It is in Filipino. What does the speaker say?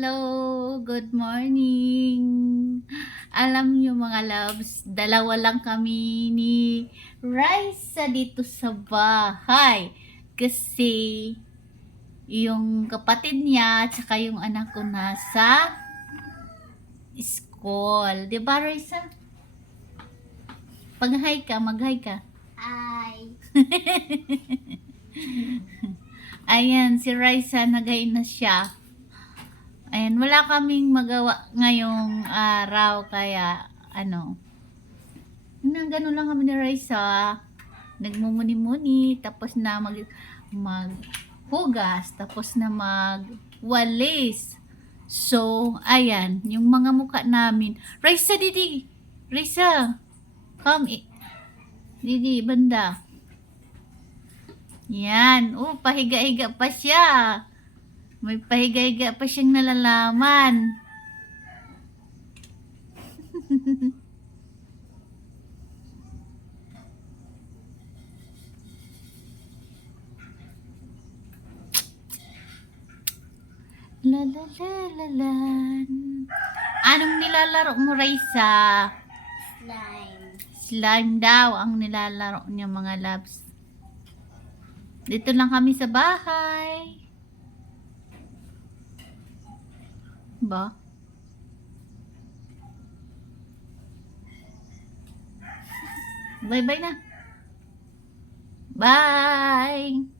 Hello, good morning. Alam niyo mga loves, dalawa lang kami ni Raisa dito sa bahay. Kasi yung kapatid niya at saka yung anak ko nasa school. 'Di ba, Raisa? Pag-hi ka, mag-hi ka. Hi. Ayan, si Raisa nag-hi na siya. Ayan, wala kaming magawa ngayong araw kaya gano'n lang kami ni Raisa. Nagmumuni-muni, tapos na maghugas, tapos na magwalis. So, ayan, yung mga mukha namin. Raisa, Didi! Raisa! Come, Didi, banda. Yan. Oh, pahiga-higa pa siya. May pahiga-higa pa siyang nalalaman. La la la la la. Anong nilalaro mo, Raisa? Slime. Slime daw ang nilalaro niya, mga loves. Dito lang kami sa bahay. Ba? Bye-bye na. Bye!